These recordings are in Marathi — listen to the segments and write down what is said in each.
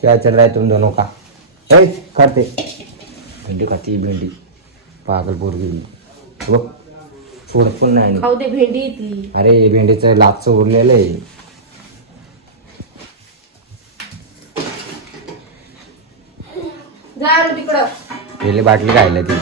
क्या चल रहा है तुम दोनों का? ए खाते। भेंडी खाती भेंडी। पागल पोरगी बघ सोडत पण नाही. खाऊ दे भेंडी आहे ती। अरे भेंडीचं लाचचं उरलेलं आहे जा आणू तिकडं। गेली बाटली खायला ती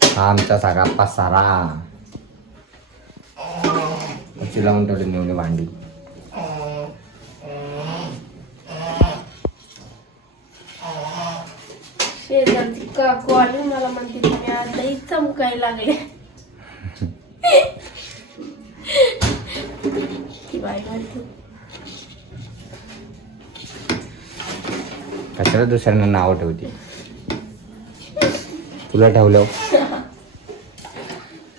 हा आमचा सगळा पसारा। अशी लावून ठेवली नेवली भांडी शेजारची काकू आली मला म्हणते तुम्ही आज लई लागले ती बाई म्हणते कशाला दुसऱ्यांना नाव ठेवते तुला ठेवलं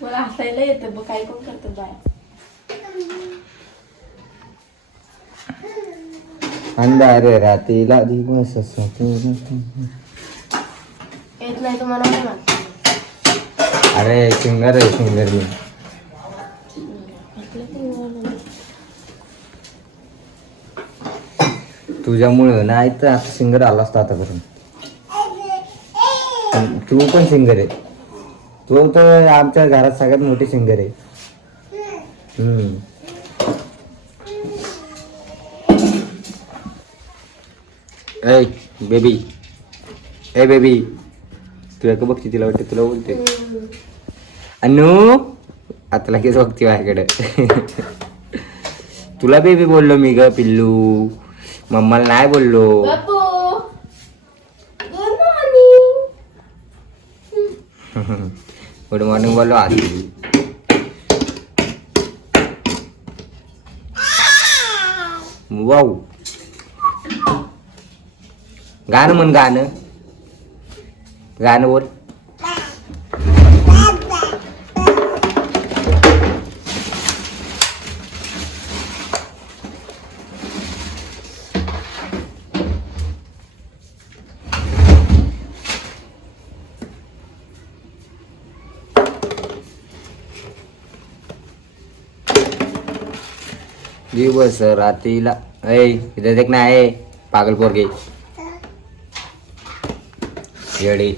मला हसायला येतं बघ काय पण करतो बाय अंधार रातीला दिवस. येत नाही तुम्हाला नाही म्हणत. अरे सिंगर आहे सिंगर मी. तुझ्यामुळं नाही तर आता सिंगर आला असता आतापर्यंत पण तू पण सिंगर आहे तू तर आमच्या घरात सगळ्यात मोठी सिंगर आहे हम्म. ए बेबी ए बेबी तुला का बघते तिला वाटते तुला बोलते हम्म. अनु आता लगेच बघते माझ्याकडे तुला बेबी बोललो मी ग पिल्लू मम्माला नाही बोललो बापू गुड मॉर्निंग गुड मॉर्निंग बोललो आधी वाऊ गाणं म्हण गाणं गाणं बोल दिवस रात्रीला ऐ इथे देख ना आहे पागल पोरगे. येडी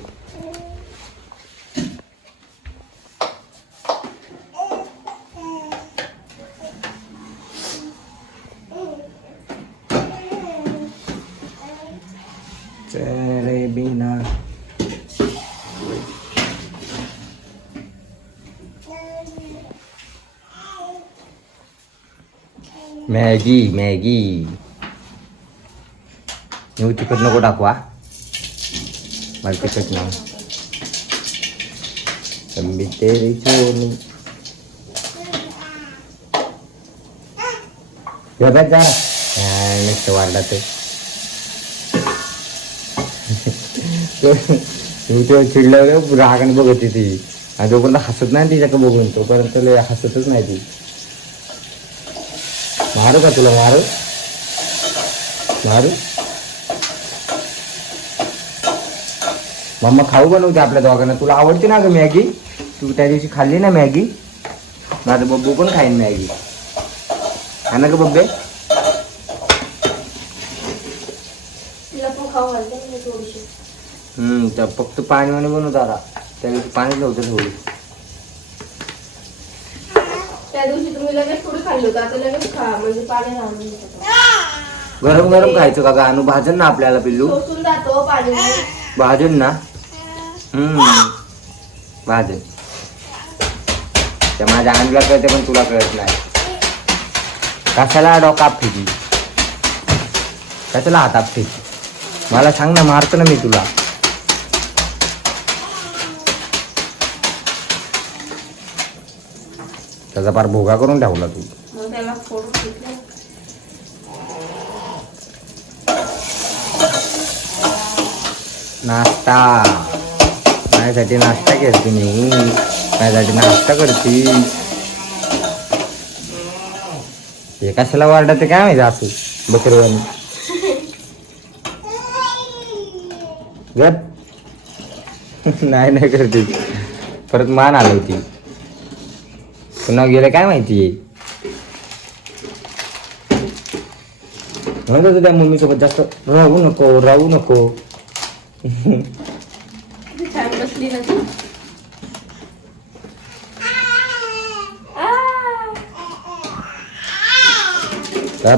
तेरे बिना मॅगी मॅगी. नेऊ तिखट नको टाकू हा. मला तिखट नाही. तेरी चोरी बघा जा नेक्स्ट वाढला ते. तू तेव्हा चिडल्यावर रागाने बघत होती. ती आणि जोपर्यंत हसत नाही तिच्याकडे बघून तोपर्यंत लय हसतच नाही ती. मारू का तुला मारू? मारू? मम्मा खाऊ बनवते आपल्या दोघांना. तुला आवडते ना ग मॅगी? तू त्या दिवशी खाल्ली ना मॅगी? माझं बब्बू पण खाईन मॅगी. हा ना ग बब्बे. फक्त पाणी वाणी बनवत आता त्या दिवशी पाणीच नव्हतं थोडी. त्या दिवशी तुम्ही लगेच थोडी खाल्ली होतं? आता लगेच खा म्हणजे पाणी राहून. गरम गरम खायचं का गाणू भाजन ना आपल्याला पिल्लू? शोषून जातो पाणी. भाजन ना? हम्म. भाजन. त्या माझ्या अंगला कळते पण तुला कळत नाही. कशाला डोका फेकी कशाला हात फेकी मला सांग ना मारतो ना मी तुला. त्याचा फार भोगा करून ठेवला तू. नाश्ता. माझ्यासाठी नाश्ता करते मी माझ्यासाठी नाश्ता करते हे कशाला वाढत काय माहिती असं? बकरवानी गप. नाही नाही करते परत मान आली होती. पुन्हा गेलं काय माहिती? आहे म्हणत होतं त्या मम्मीसोबत जास्त राहू नको राहू नको. तर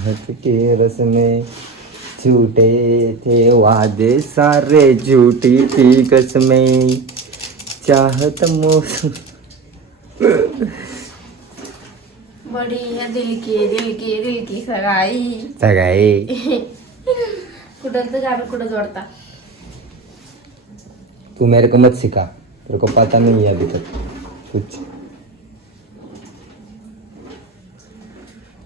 चाहत के रस में झूठे थे वादे सारे झूठी थी कसमें चाहत मौसम बडी है दिल की दिल की दिल की सगाई। सगळे कुठं तर गाणं कुठं जोडता. तू मेरे को मत सिखा तेरे को पता नहीं है अभी तक कुछ।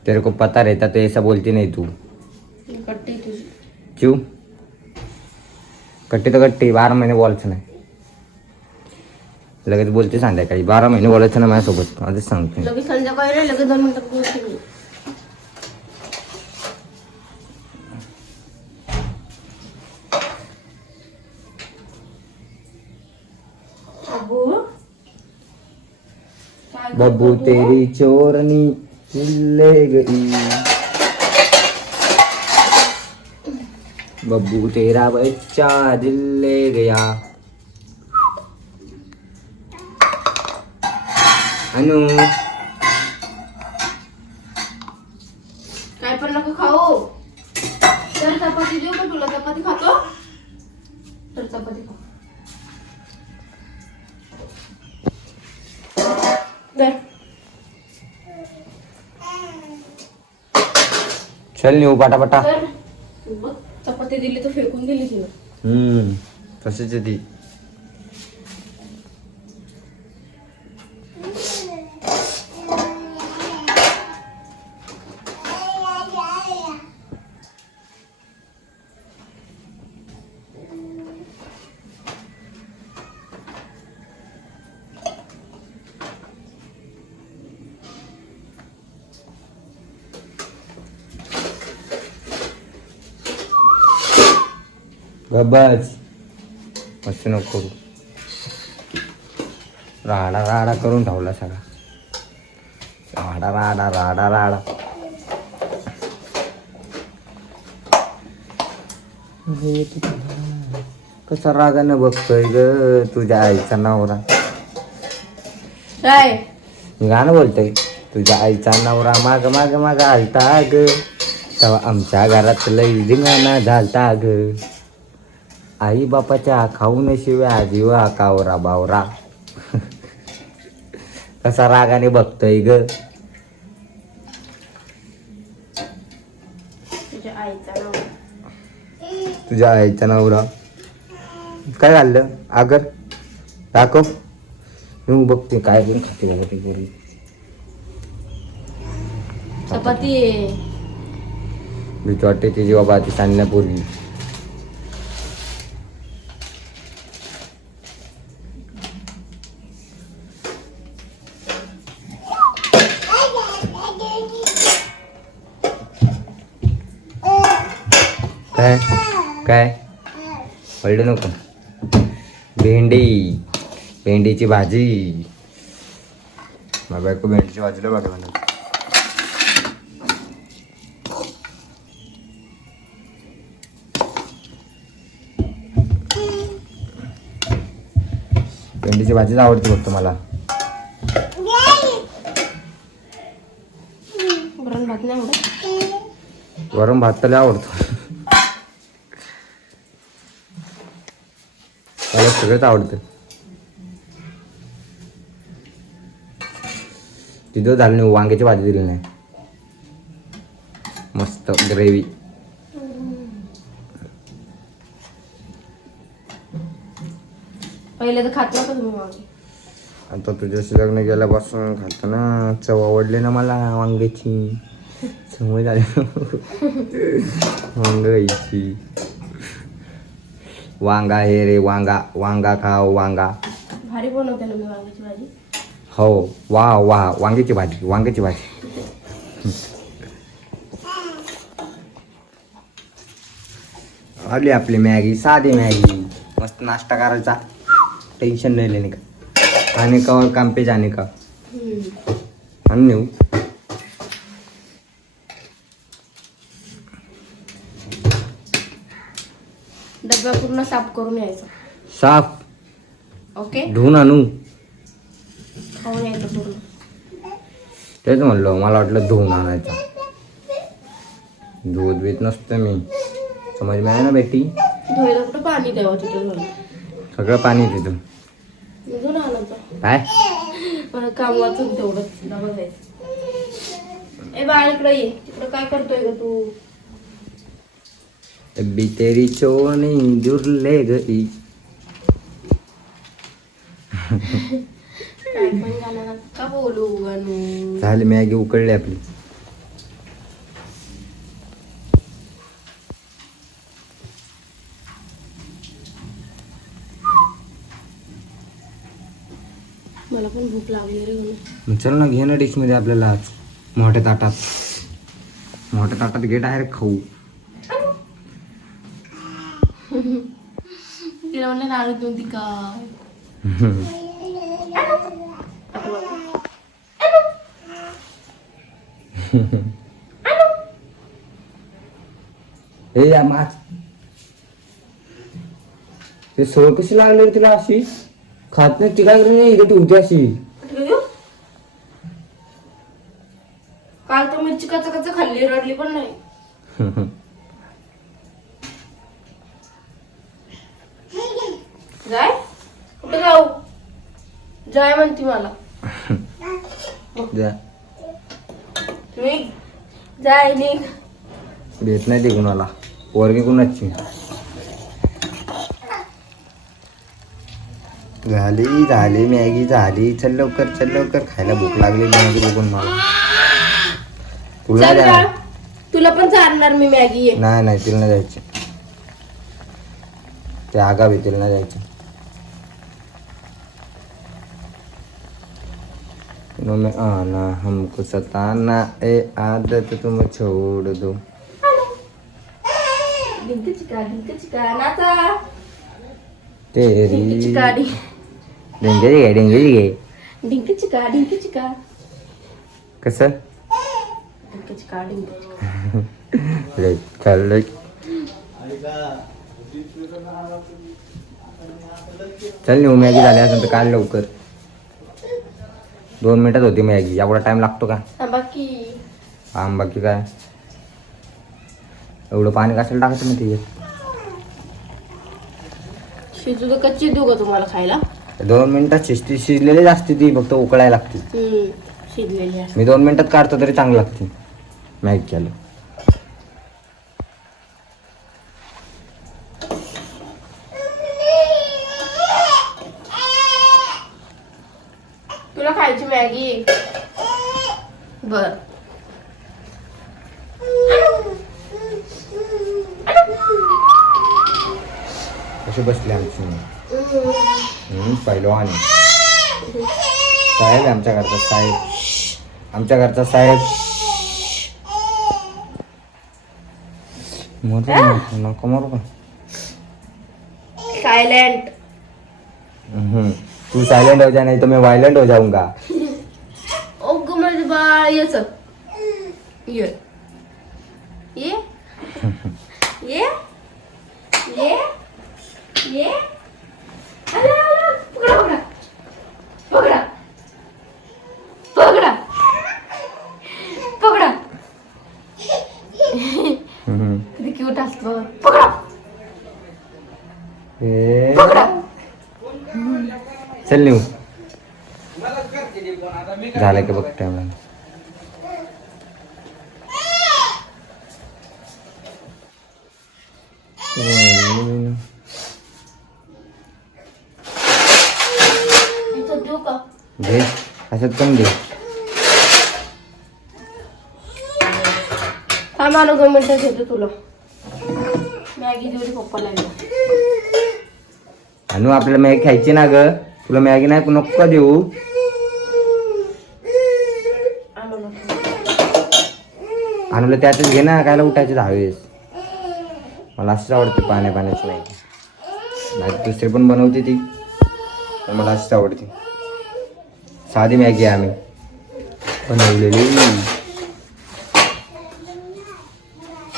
तेरे को पता रहता तो ऐसा बोलती नहीं तू। कट्टी क्यों? कट्टी तर कट्टी बारा महिने बोलायचं नाही लगेच बोलते संध्याकाळी बारा महिने बोलायचं ना माझ्यासोबत आधीच सांगते। लगेच संध्याकाळी लगेच दोन मिनिटात मी। तेरी चोरनी ले गई बब्बू तेरा बच्चा दिल ले गया। अनु चल नेऊ पाटापाटा. तर बघ चपाती दिली तर फेकून दिली तिनं. हम्म तशीच आहे ती. बस. मस्त नको करू. राडा राडा करून ठेवला सगळा. राडा राडा राडा राडा. कसा रागानं बघतोय ग तुझ्या आईचा नवरा? काय? गाणं बोलतोय. तुझ्या आईचा नवरा माग माग माग आलता ग. तेव्हा आमच्या घरात लई धिंगाणा झालता ग. आई बापाच्या खाऊन शिव्या जीवा कावरा बावरा. कसा रागाने बघतोय ग. तुझ्या आईचा नवरा. काय झालं? आगर दाखव. मी बघते काय पण खाते बघा ती पोरगी. चपाती. भीती वाटते तिची बाबा ती चांगल्या काय? काय? पडलं नको. भेंडी. भेंडीची भाजी. माझ्या बायको भेंडीची भाजीला बघा म्हणून भेंडीची भाजीच आवडते फक्त मला. वरण भात नाही आवडत वरण भात तर लय आवडतो मला सगळंच आवडतं. तिथं झालं नाही वांग्याची भाजी दिली नाही. मस्त ग्रेव्ही. पहिले तर खात नव्हतं तुम्ही वांगी. आता तुझ्याशी लग्न गेल्यापासून खातो ना चव आवडली ना मला वांग्याची. सवय झाली. वांगायची वांगा हे रे वांगा वांगा खाव वांगा भारी बनवते ना मी वांग्याची भाजी हो वा वा वांग्याची भाजी वांग्याची भाजी आली आपली मॅगी साधी मॅगी मस्त नाश्ता करायचा टेन्शन नाही लेणे का आने का और काम पे जाने का. हम नेऊ डब्बा पूर्ण साफ करून यायचा. साफ. ओके? धुवून आणू. खाऊन यायचं पूर्ण. तेच म्हणलं मला वाटलं धुवून आणायचं. दूध बीत नसतं मी. समज मी आहे ना बेटी? धुवायला कुठं पाणी द्यावं तिथं सगळं पाणी तिथून. निघून आणायचं काय? मला काम वाचून तेवढंच डबा जायचं. ए बाळ इकडे ये. तिकडं काय करतोय ग तू? अब्बी तेरी दुर्ले गई झालं मॅगी उकळली आपली. मला पण भूक लागली रे चल ना घे ना डिशमध्ये आपल्याला आज. मोठ्या ताटात. मोठ्या ताटात घे डायरेक्ट खाऊ. ती काय हे या माच ते सोळ कशी लागली तिला अशी? खात नाही ती काय नाही इथे ठेवते अशी? काल तर मिरची कच कच खाल्ली रडली पण नाही जाय कुठे जाऊ जाय म्हणती मला? जा. जाय निघ. देत नाही ते कुणाला. पोरगी कुणाची? झाली झाली मॅगी झाली. चल लवकर चल लवकर. खायला भूक लागली मॅगी बघून मला. तुला चल बाळ, तुला पण चालणार मी मॅगी आहे नाही नाही तिला नाही जायचं ते आगाव तिला नाही जायचं इन्होंने आना हमको सताना ए आदत तुम छोड़ दो तेरी चिका डिंक डेंगे घे डेंगे घे डिंक चिका डिंक चिका कसं चाललंय चल नेऊ मॅगी झाली असेल तर काढ लवकर दोन मिनिटात होती मॅगी. एवढा टाइम लागतो का? बाकी. काय? एवढं पाणी कशाला टाकायचं ना त्याच्यात शिजू तर कच्ची देऊ का तुम्हाला खायला? दोन मिनिटात शिजती शिजलेलीच असते ती फक्त उकळायला लागते. हम्म, शिजलेली आहे मी दोन मिनिटात काढतो तरी चांगलं लागते. मॅगी केलं तुला खायची मॅगी बर. कसे बसले आमची? पहिलवान आहे. साहेब आमच्या घरचा साहेब. आमच्या घरचा साहेब. मरू नको, मारू का? सायलेंट. तू सायलेंट हो जा नहीं तो मैं वायलेंट हो जाऊंगा बाळ येच. ये. ये. ये. ये. ये. आला, आला. पकडा पकडा. पकडा. पकडा. पकडा. हम्म. किती क्यूट असतो पकडा. पकडा. चल नेऊ झालं की देऊ का? घे. असं पण घे. मानव दोन मिनिटं घेतो तुला. मॅगी देऊ पप्पाला. अनु आपल्याला मॅगी खायची ना ग. तुला मॅगी नाही नको देऊ आणू नको त्यातच घे ना कायला उठायचे दहावेस मला असंच आवडते पाण्या पाण्याची मॅगी नाही दुसरी पण बनवते ती. पण मला अशीच आवडते. साधी मॅगी आम्ही. बनवलेली.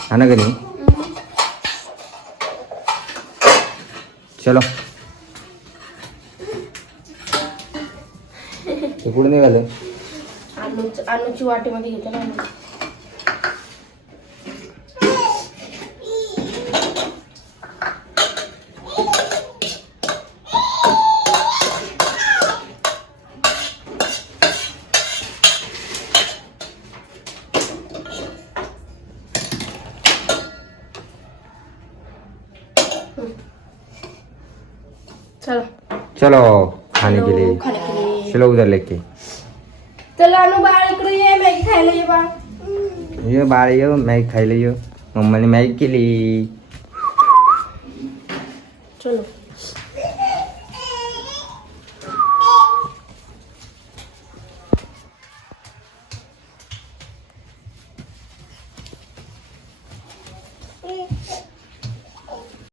हा ना कधी चलो. कुठे निघालं आणू आणूची वाटीमध्ये ना चला। चलो खाने के लिए। खाने के लिए। चलो उधर लेके। चला अनु बाळ इकडे ये मॅगी खायला ये बा ये बाळ ये मॅगी खायला ये मम्माने मॅगी केली चलो।